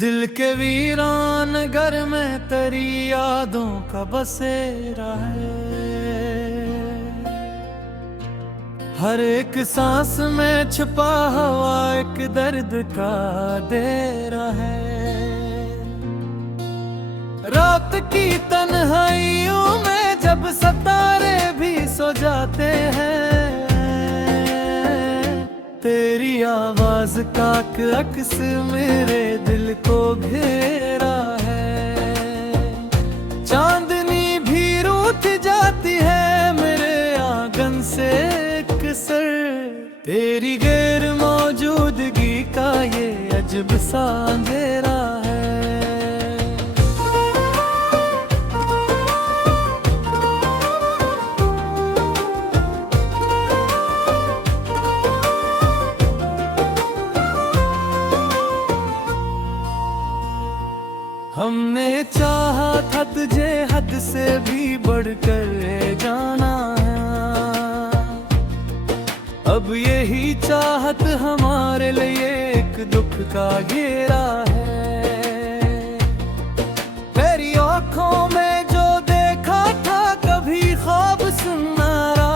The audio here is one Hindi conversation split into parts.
दिल के वीरान घर में तेरी यादों का बसेरा है। हर एक सांस में छुपा हुआ एक दर्द का डेरा है। रात की तन्हाइयों में जब सितारे भी सो जाते हैं, तेरी आवाज का अक्स मेरे दिल को घेरा है। चांदनी भी रूठ जाती है मेरे आंगन से अक्सर, तेरी गैर मौजूदगी का ये अजब सा अंधेरा है। हमने चाहा था तुझे हद से भी बढ़कर जाना है, अब यही चाहत हमारे लिए एक दुख का घेरा है। तेरी आँखों में जो देखा था कभी ख्वाब सुनारा,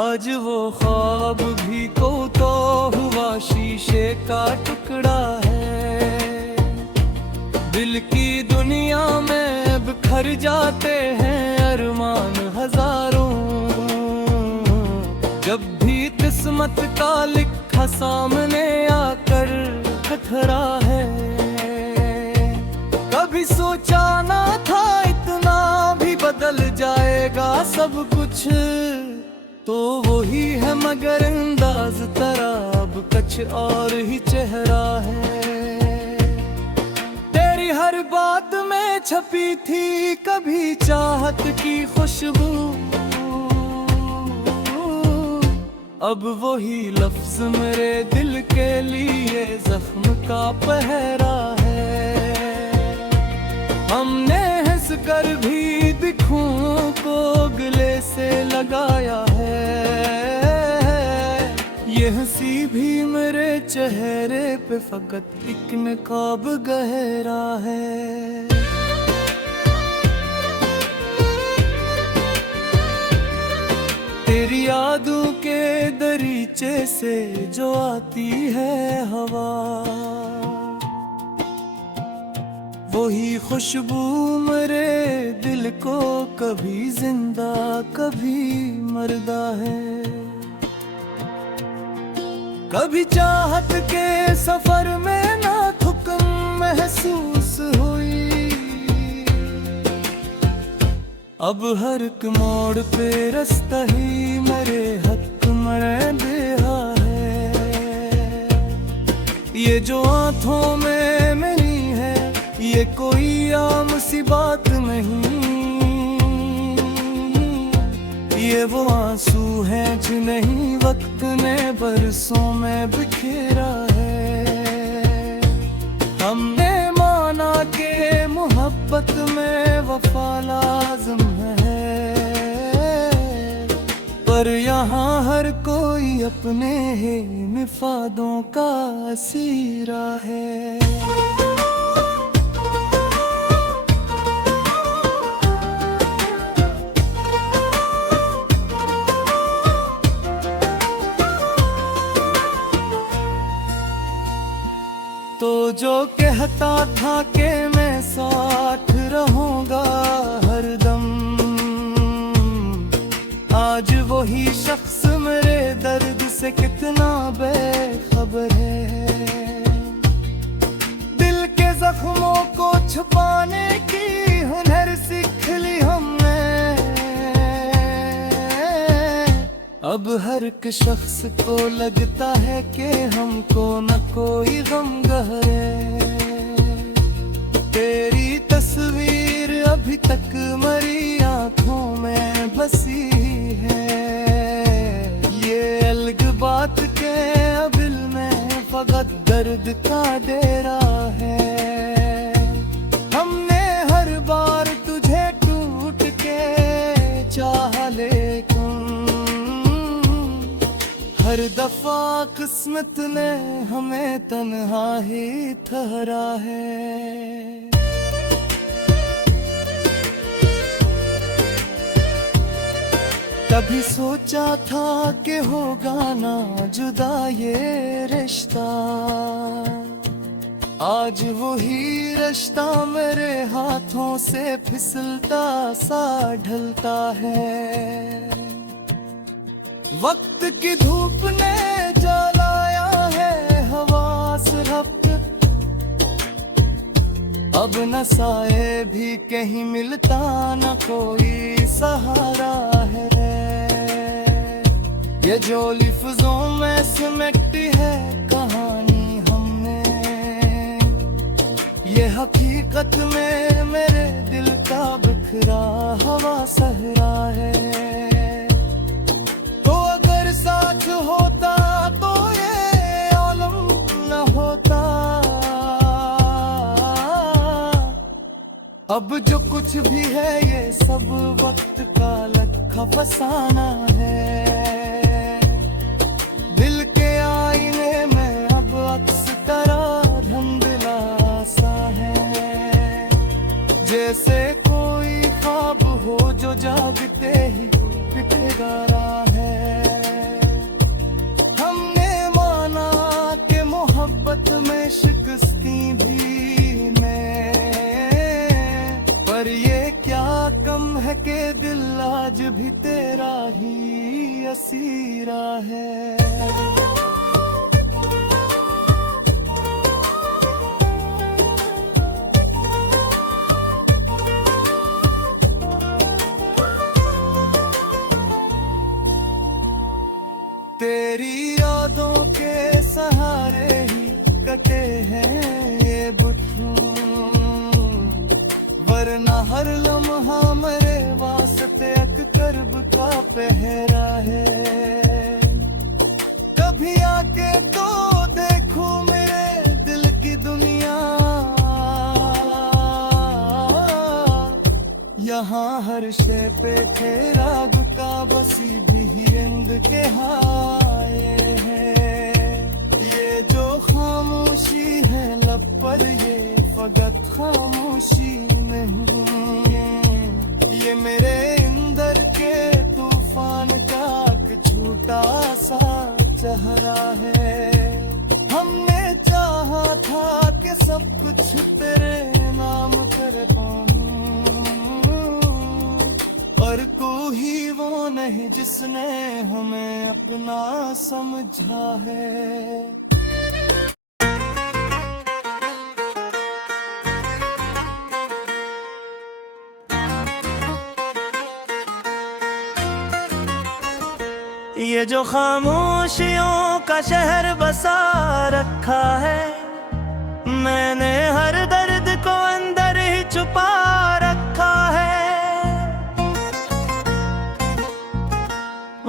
आज वो ख्वाब भी तो हुआ शीशे का टुकड़ा है। दिल की दुनिया में बिखर जाते हैं अरमान हजारों, जब भी किस्मत का लिखा सामने आकर खतरा है। कभी सोचा ना था इतना भी बदल जाएगा सब कुछ, तो वही है मगर अंदाज तेरा अब कुछ और ही चेहरा है। तेरी हर बात में छपी थी कभी चाहत की खुशबू, अब वही लफ्ज मेरे दिल के लिए जख्म का पहरा है। हमने हंस कर भी दिखूं को गले से लगाया है, ये हंसी भी मेरे चेहरे पे फकत एक नकाब गहरा है। तेरी यादों के दरीचे से जो आती है हवा, वही खुशबू मेरे दिल को कभी जिंदा कभी मरदा है। कभी चाहत के सफर में ना थकन महसूस हुई, अब हर एक मोड़ पे रास्ता ही मेरे हक में बेहा है। ये जो आंखों में मेरी है ये कोई आम सी बात नहीं, ये वो आंसू हैं जिन्हें वक्त ने बरसों में बिखेरा है। हमने माना के मोहब्बत में वफा लाज़िम है, पर यहाँ हर कोई अपने ही मिफादों का असीरा है। तो जो कहता था कि मैं साथ रहूंगा हरदम, आज वही शख्स मेरे दर्द से कितना बेखबर है। दिल के जख्मों को छुपाने की हुनर सीख ली हमने, अब हर एक शख्स को लगता है कि हमको न कोई गम गहरे। तेरी तस्वीर अभी तक मेरी आंखों में बसी है, ये अलग बात के दिल में फकत दर्द का डेरा है। हमने हर बार तुझे टूट के चाह, लेकिन हर दफा किस्मत ने हमें तन्हा ही ठहरा है। कभी सोचा था कि होगा ना जुदा ये रिश्ता, आज वही रिश्ता मेरे हाथों से फिसलता सा ढलता है। वक्त की धूप ने जलाया है हवास हफ्त, अब न साए भी कहीं मिलता न कोई सहारा है। ये जो लिफ्जों में सिमटती है कहानी हमने, ये हकीकत में मेरे दिल का बिखरा हवा सहरा है। तो अगर साथ होता तो ये आलम न होता, अब जो कुछ भी है ये सब वक्त का लखा फसाना है। दिल के आईने में अब अक्स तरह धुंधला सा है, जैसे कोई ख्वाब हो जो जागते ही बिखरा रहा है। हमने माना कि मोहब्बत में शिकस्ती भी मैं, पर ये क्या कम है कि दिल आज भी तेरा ही असीरा है। तेरी यादों के सहारे ही कटे हैं ये बुद्धू, वरना हर लम्हा मेरे वास्ते एक कर्ब का पहरा है। कभी आके तो देखो मेरे दिल की दुनिया, यहाँ हर शे पे तेरा गुटा बसी भी रंग के हाय है। ये जो खामोशी है लब पर ये फकत खामोशी नहीं, ये मेरे अंदर के तूफान का एक छोटा सा चेहरा है। हमने चाहा था कि सब कुछ तेरे नाम कर पाऊं, पर कोई वो नहीं जिसने हमें अपना समझा है। ये जो खामोशियों का शहर बसा रखा है, मैंने हर दर्द को अंदर ही छुपा रखा है।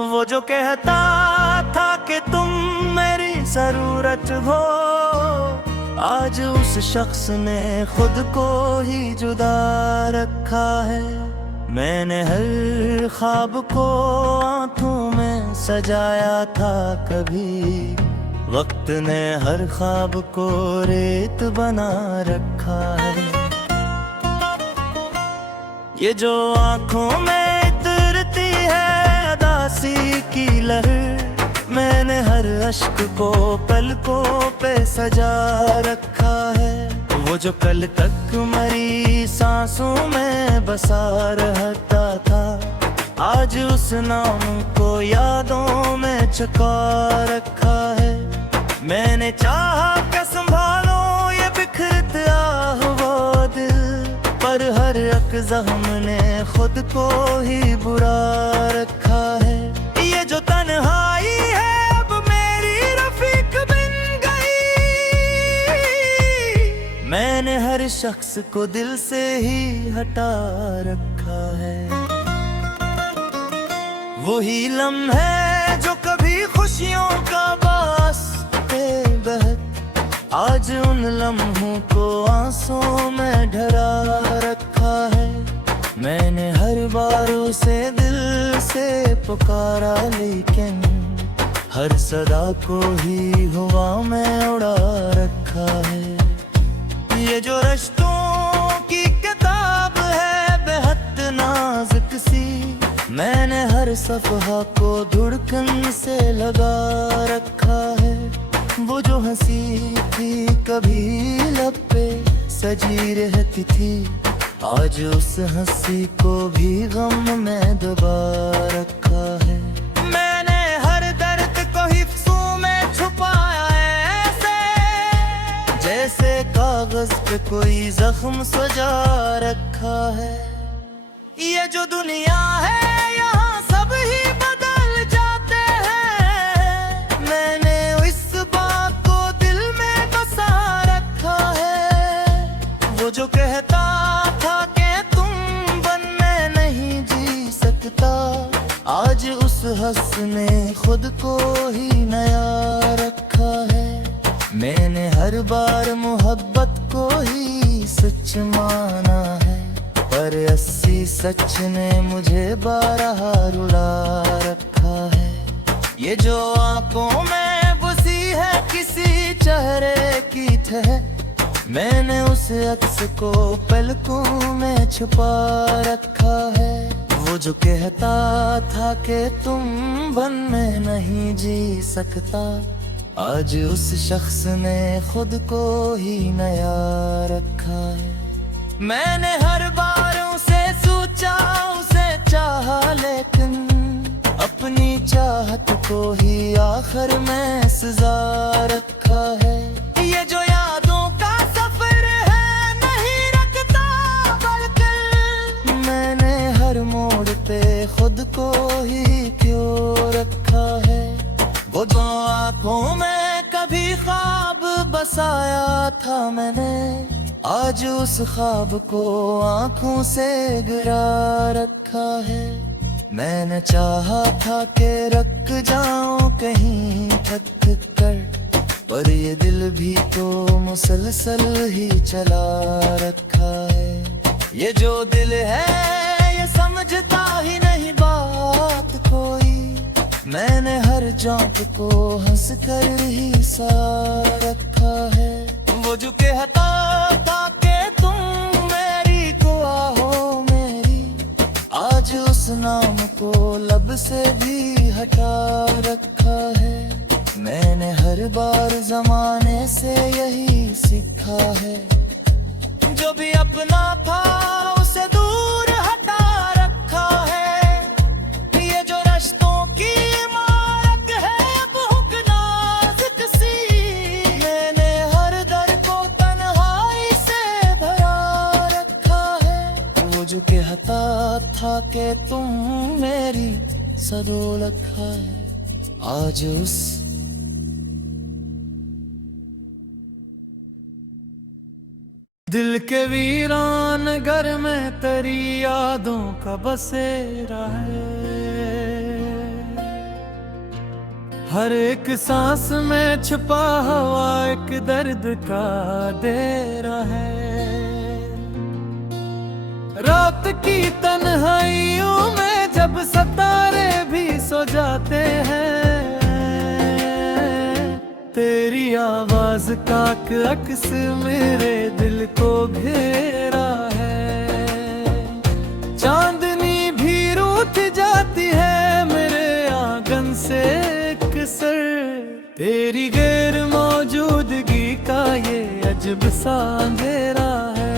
वो जो कहता था कि तुम मेरी जरूरत हो, आज उस शख्स ने खुद को ही जुदा रखा है। मैंने हर ख्वाब को आंखों में सजाया था कभी, वक्त ने हर ख्वाब को रेत बना रखा है। ये जो आंखों में उतरती है उदासी की लहर, मैंने हर अश्क को पलकों पे सजा रखा है। वो जो कल तक मरी सांसों में बसा रहता था, आज उस नाम को यादों में छुपा रखा है। मैंने चाहा कि संभालो ये बिखरता हुआ दिल, पर हर एक जख्म ने खुद को ही बुरा रखा है। ये जो तन्हाई है अब मेरी रफीक बन गई, मैंने हर शख्स को दिल से ही हटा रखा है। वही लम्हे जो कभी खुशियों का बास थे बहक, आज उन लम्हों को आंसुओं में ढरा रखा है। मैंने हर बार उसे दिल से पुकारा, लेकिन हर सदा को ही हवा में उड़ा रखा है। ये जो रिश्तों की किताब है बेहद नाजुक सी, मैंने हर सफ़हा को धड़कन से लगा रखा है। वो जो हंसी थी कभी लब पे सजी रहती थी, आज उस हंसी को भी गम में दबा रखा है। मैंने हर दर्द को हिफ्ज़ों में छुपाया ऐसे, जैसे कागज पे कोई जख्म सजा रखा है। ये जो दुनिया है यहाँ सब ही बदल जाते हैं, मैंने इस बात को दिल में बसा रखा है। वो जो कहता था कि तुम बन मैं नहीं जी सकता, आज उस हंसने खुद को ही नया रखा है। मैंने हर बार मोहब्बत को ही सच माना है, पर 80 सच ने मुझे 12 रुला रखा है। ये जो आंखों में बसी है किसी चेहरे की ठह, मैंने उस अक्स को पलकों में छुपा रखा है। वो जो कहता था कि तुम बन मैं नहीं जी सकता, आज उस शख्स ने खुद को ही नया रखा है। मैंने हर बार उसे सोचा उसे चाहा, लेकिन अपनी चाहत को ही आखिर में सजा रखा है। ये जो यादों का सफर है नहीं रखता बल्कि, मैंने हर मोड़ पे खुद को ही क्यों रखा है। वो जो आँखों में कभी ख्वाब बसाया था मैंने, आज उस ख्वाब को आँखों से गिरा रखा है। मैंने चाहा था कि रख जाऊं कहीं थक कर, पर ये दिल भी तो मुसलसल ही चला रखा है। ये जो दिल है ये समझता ही नहीं बात कोई, मैंने हर जौंक को हंस कर ही सा रखा है। वो जो कहता था कि तुम मेरी दुआ हो मेरी, आज उस नाम को लब से भी हटा रखा है। मैंने हर बार जमाने से यही सीखा है, जो भी अपना था उसे दूर हटा रखा है। ये जो रिश्तों की इमारत है बहुत नाजुक सी, मैंने हर दर को तन्हाई से भरा रखा है। वो जो कहता था कि तुम मेरी सदौलत है, आज उस दिल के वीरान घर में तेरी यादों का बसेरा है। हर एक सांस में छुपा हुआ एक दर्द का डेरा है। रात की तन्हाइयों में जब सितारे भी सो जाते हैं, तेरी आवाज का अक्स मेरे दिल को घेरा है। चांदनी भी रूठ जाती है मेरे आंगन से सर, तेरी गैर मौजूदगी का ये अजब सा अंधेरा है।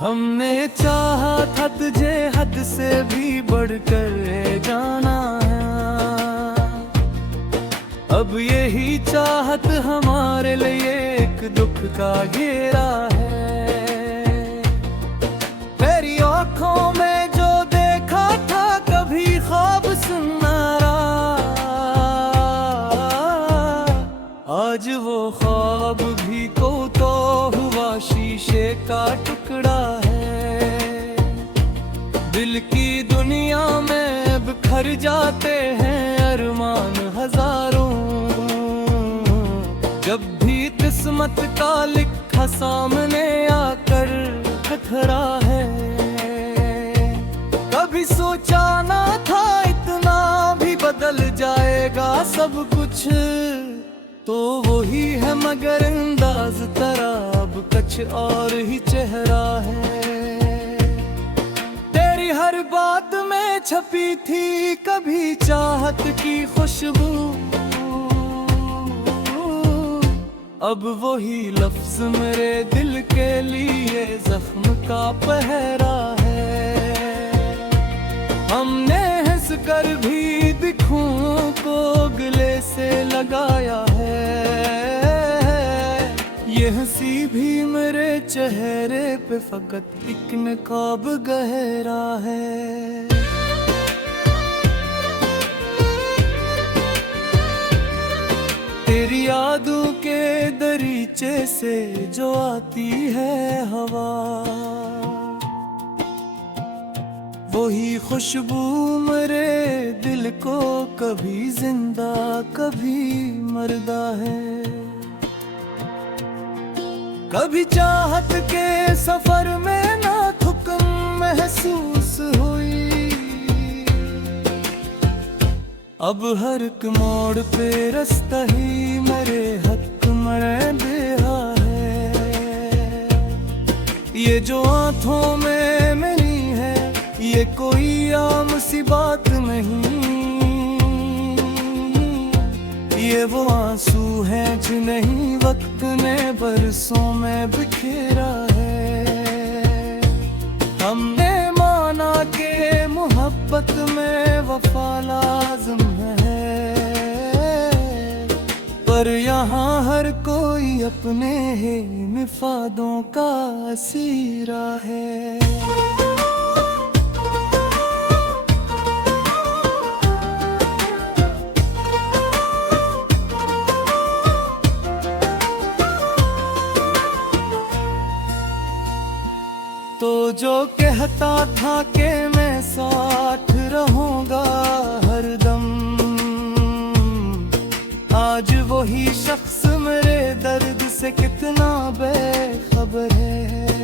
हमने चाहा था तुझे हद से भी बढ़कर जाना है, अब यही चाहत हमारे लिए एक दुख का घेरा है। तेरी आँखों में जो देखा था कभी ख्वाब सुनारा, आज वो ख्वाब भी तो हुआ शीशे का टुकड़ा है। दिल की दुनिया में बिखर जाते हैं अरमान हजारों, किस्मत का लिखा सामने आकर खरा है। कभी सोचा ना था इतना भी बदल जाएगा सब कुछ, तो वही है मगर अंदाज तेरा अब कुछ और ही चेहरा है। तेरी हर बात में छपी थी कभी चाहत की खुशबू, अब वही लफ्ज मेरे दिल के लिए जख्म का पहरा है। हमने हंस कर भी दिखूं को गले से लगाया है, ये हंसी भी मेरे चेहरे पे फकत एक नकाब गहरा है। तेरी यादों के दरीचे से जो आती है हवा, वही खुशबू मेरे दिल को कभी जिंदा कभी मरदा है। कभी चाहत के सफर में ना थकन महसूस हुई, अब हर एक मोड़ पे रास्ता ही मेरे हक में बेहा है। ये जो आँखों में मेरी है ये कोई आम सी बात नहीं, ये वो आंसू हैं जिन्हें वक्त ने बरसों में बिखेरा है। हमने माना के मोहब्बत में वफा लाज़िम है, पर यहाँ हर कोई अपने ही मिफादों का असीरा है। तो जो कहता था कि मैं साथ रहूंगा हरदम, आज वही शख्स मेरे दर्द से कितना बेखबर है।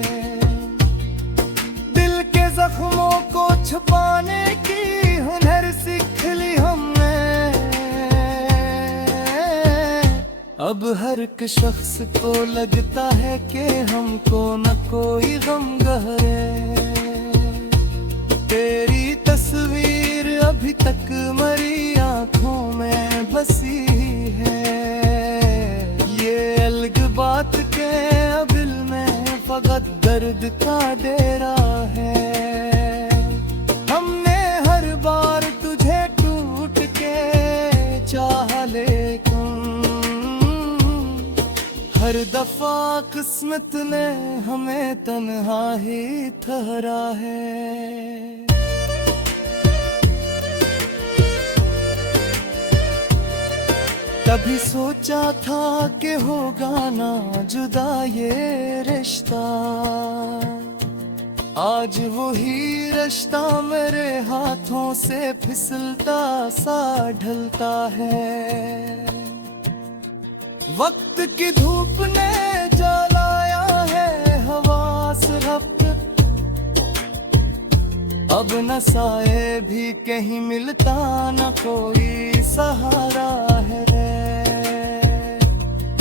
दिल के जख्मों को छुपाने की हुनर सीख ली हमने, अब हर एक शख्स को लगता है कि हमको न कोई गम गहरे। तेरी तस्वीर अभी तक मेरी आंखों में बसी है, ये अलग बात के दिल में फकत दर्द का डेरा है। हमने हर बार तुझे टूट के चाहा लेकिन हर दफा किस्मत ने हमें तन्हा ही ठहरा है। कभी सोचा था कि होगा ना जुदा ये रिश्ता, आज वही रिश्ता मेरे हाथों से फिसलता सा ढलता है। वक्त की धूप ने जलाया है हवास रफ्त, अब न साए भी कहीं मिलता न कोई सहारा है।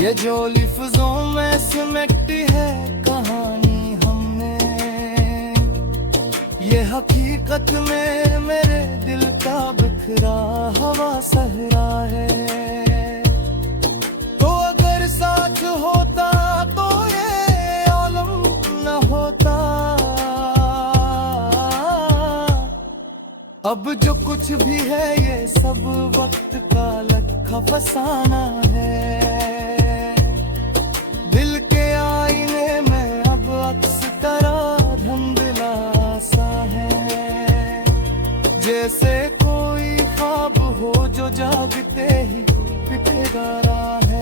ये जो लिफ्जों में सिमटती है कहानी हमने, ये हकीकत में मेरे दिल का बिखरा हवा सहरा है। साथ होता तो ये आलम न होता, अब जो कुछ भी है ये सब वक्त का लखा फसाना है। दिल के आईने में अब अक्स तरह धुंधला सा है, जैसे कोई ख्वाब हो जो जागते ही पिटेगा रहा है।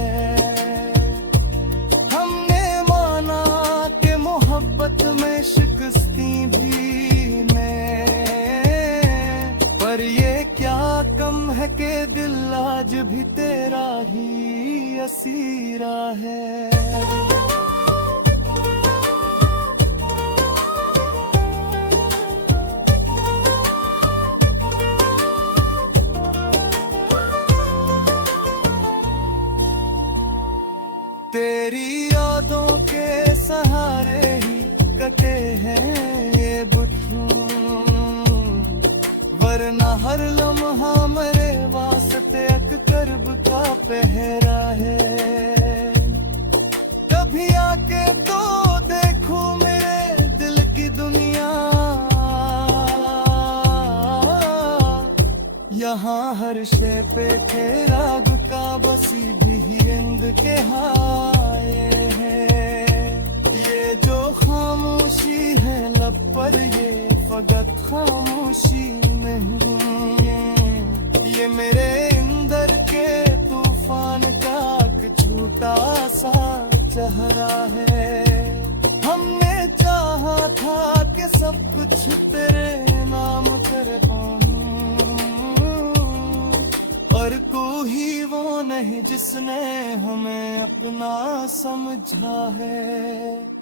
मोहब्बत में शिकस्ती भी मैं, पर ये क्या कम है कि दिल आज भी तेरा ही असी है। तेरी यादों के सहारे ही कटे हैं ये बुद्धू, वरना हर लम्हा मेरे वास्ते एक कर्ब का पहरा है। कभी आके तो देखो मेरे दिल की दुनिया, यहाँ हर शे पे तेरा गुका बसी भी इंद के हाय है। ये जो खामोशी है लब पर ये फकत खामोशी नहीं, ये मेरे अंदर के तूफान का एक छोटा सा चेहरा है। हमने चाहा था कि सब कुछ तेरे नाम कर पाऊं, और कोई वो नहीं जिसने हमें अपना समझा है।